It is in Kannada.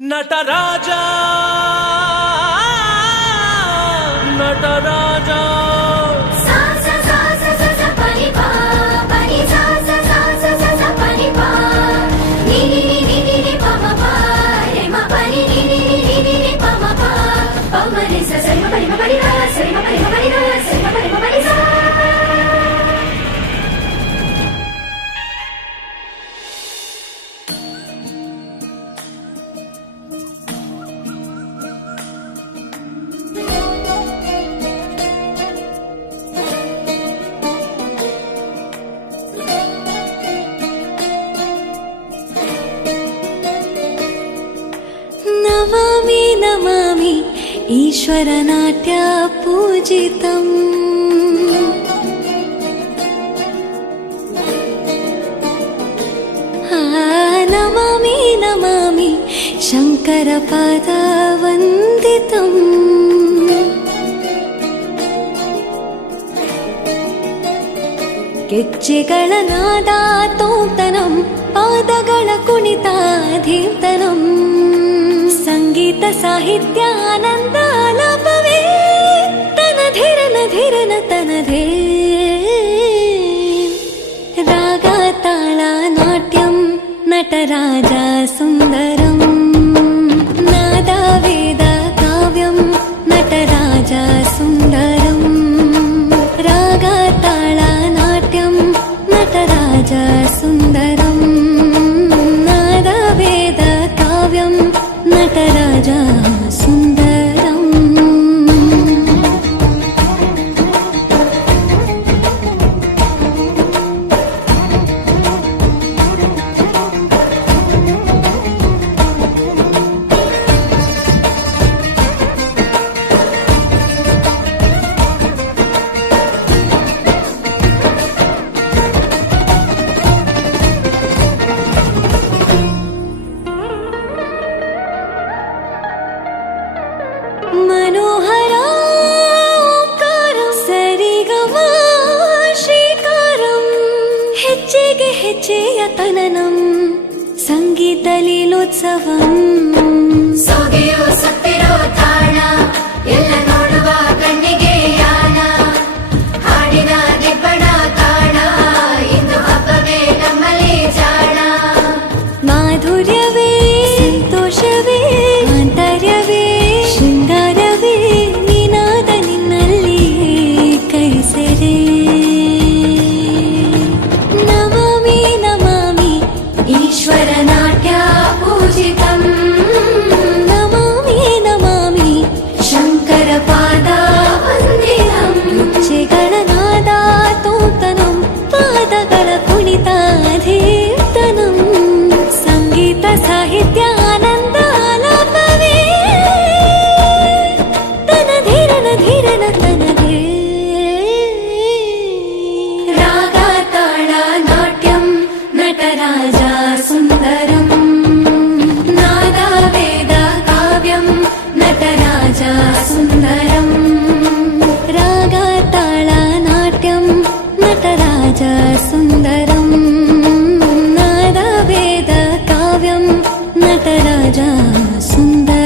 ನಟರಾಜ ನಟರಾಜ ನಮಾಮಿ ನಮಾಮಿ ಈಶ್ವರ ನಾಟ್ಯ ಪೂಜಿತಂ ನಮಾಮಿ ನಮಾಮಿ ಶಂಕರ ಪಾದ ವಂದಿತಂ ಗೆಜ್ಜೆಗಳ ನಾದ ತೋಂತನಂ ಪಾದಗಳ ಕುಣಿತ ಧೀರ್ತನಂ ಸಂಗೀತ ಸಾಹಿತ್ಯ ಆನಂದ ಆಲಾಪವೇ ತನಧಿರನ ಧಿರನ ತನಧೇ ರಾಗ ತಾಳ ನಾಟ್ಯಂ ನಟರಾಜ ಸುಂದರಂ ನಾದ ವೇದ ಕಾವ್ಯಂ ನಟರಾಜ ಸುಂದರಂ ರಾಗ ತಾಳ ನಾಟ್ಯಂ ನಟರಾಜ ಸುಂದರಂ ನಾದ ವೇದ ಕಾವ್ಯಂ ನಟರಾಜ ಸುಂದರಂ मनोहर ओंकारं सरिगम ಶ್ರೀಕಾರಂ ಹೆಜ್ಜೆಗೆ ಹೆಜ್ಜೆಯ ತನನಂ ಸಂಗೀತ ಲೀಲೋತ್ಸವಂ ಸೊಗೆಯೋ ಸತ್ತಿರೋ ತಾಣ ಎಲ್ಲ ನೋಡುವ ಕಣ್ಣಿಗೆ ಯಾನ ಹಾಡಿನ ದಿಬ್ಬಣ ಕಾಣ ಇಂದು ಹಬ್ಬವೇ ನಮ್ಮಲ್ಲಿ ಜಾಣ ಮಾಧುರ್ಯವೇ ಸಂತೋಷವೇ ಆಂತರ್ಯವೇ ಶೃಂಗಾರವೇ ನಿನಾದ ನಿನ್ನಲ್ಲಿ ಕೈಸೆರೆ ನಮಾಮಿ ನಮಾಮಿ ಈಶ್ವರ ನಾಟ್ಯ ಪೂಜಿತಂ ನಮಾಮಿ ನಮಾಮಿ ಶಂಕರ ಪಾದ ವಂದಿತಂ ಗೆಜ್ಜೆಗಳ ನಾದ ತೋಂತನಂ ಪಾದಗಳ ಕುಣಿತ ಧೀರ್ತನಂ ಸಂಗೀತ ಸಾಹಿತ್ಯ ಆನಂದ ಆಲಾಪವೇ ತನಧಿರನ ಧಿರನ ತನಧೇ ರಾಗ ತಾಳ ನಾಟ್ಯಂ ನಟರಾಜ ಸುಂದರಂ ನಾದ ವೇದ ಕಾವ್ಯಂ ನಟರಾಜ ಸುಂದರಂ ರಾಗ ತಾಳ ನಾಟ್ಯಂ ನಟರಾಜ ಸುಂದರಂ ನಾದ ವೇದ ಕಾವ್ಯಂ ನಟರಾಜ ಸುಂದರಂ